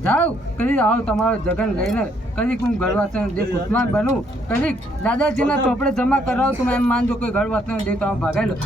જાઓ કદી આવો તમારો જગન લઈને કદી હું ગળવાસણ જે કુટમાર બનું કદી દાદાજીના ચોપડે જમા કરાવો તમે એમ માનજો કે ગળવાસણ જે તમે ભાગાઈ લો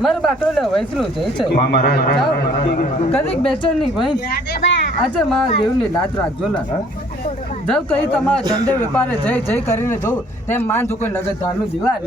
મારો બાટલો લે વૈસલું જઈ છે કદીક બેચેન નહીં ભાઈ આજે મારા દેવની લાત રાખજો ને જબ કઈ તમારા ધંધે વેપારે જઈ કરીને જવું તેમ માન કોઈ નગર ધારનું દીવા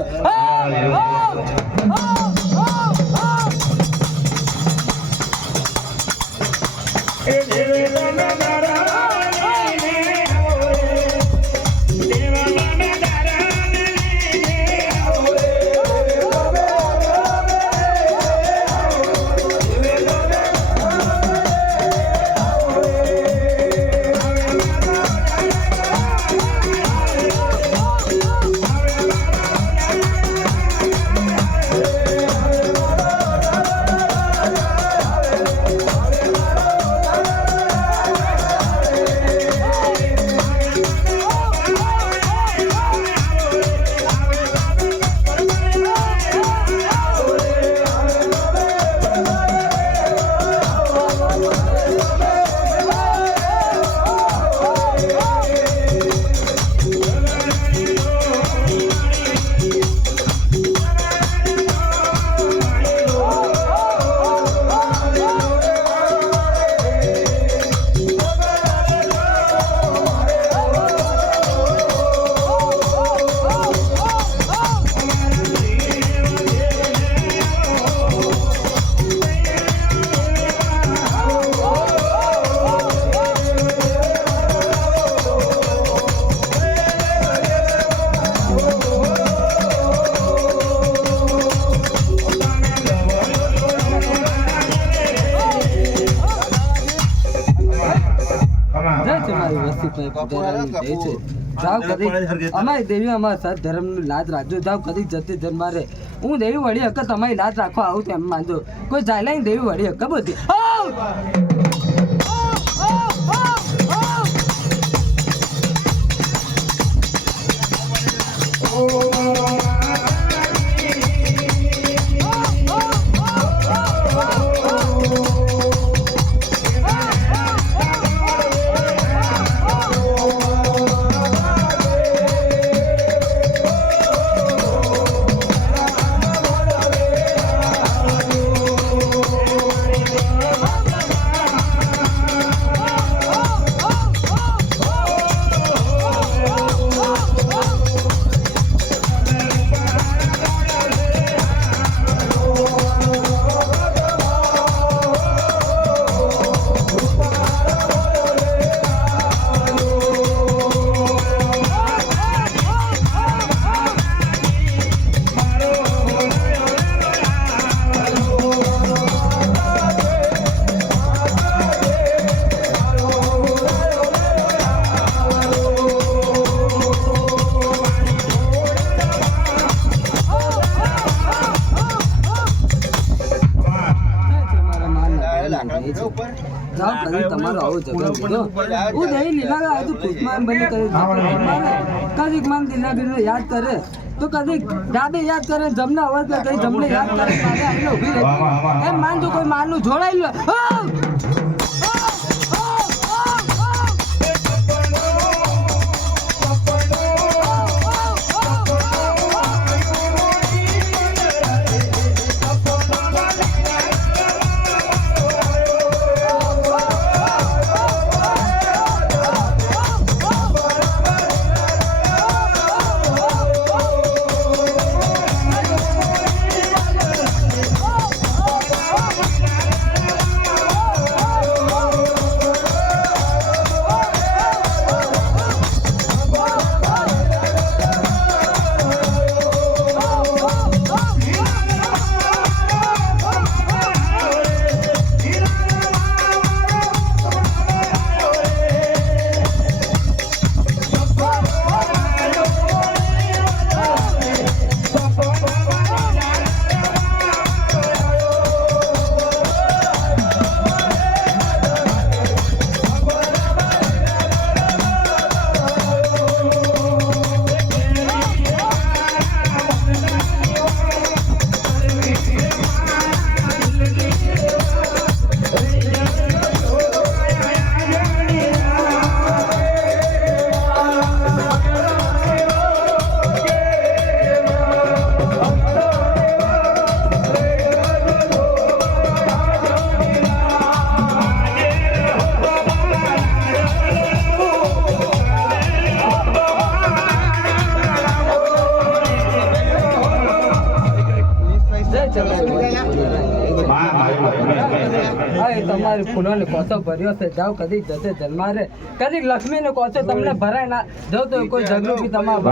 અમારી દેવી અમારા સાથ ધર્મ નું લાજ રાખજો જાઓ કદી જતી ધર્મ રે હું દેવી વળી હક તમારી લાજ રાખવા આવું તેમ માનજો કોઈ જાય દેવી વળી હક બધી જાઓ કદી તમારો આવો જગત લીધો હું નહીં લીલા આ તો કુટમાન બની કરે કદી માન દિલાગીને યાદ કરે તો કદી ડાબે યાદ કરે જમના અવાજ કદી જમણે યાદ કરે મારે આવીને ઊભી રહી એમ માનજો કોઈ મારનું જોડાઈ લો તમારી ફૂલોને કોસો ભર્યો છે જાઓ કદી જશે જન્મારે કદી લક્ષ્મીને કોસો તમને ભરાય ના જાઓ તો કોઈ ઝઘડો બી તમારો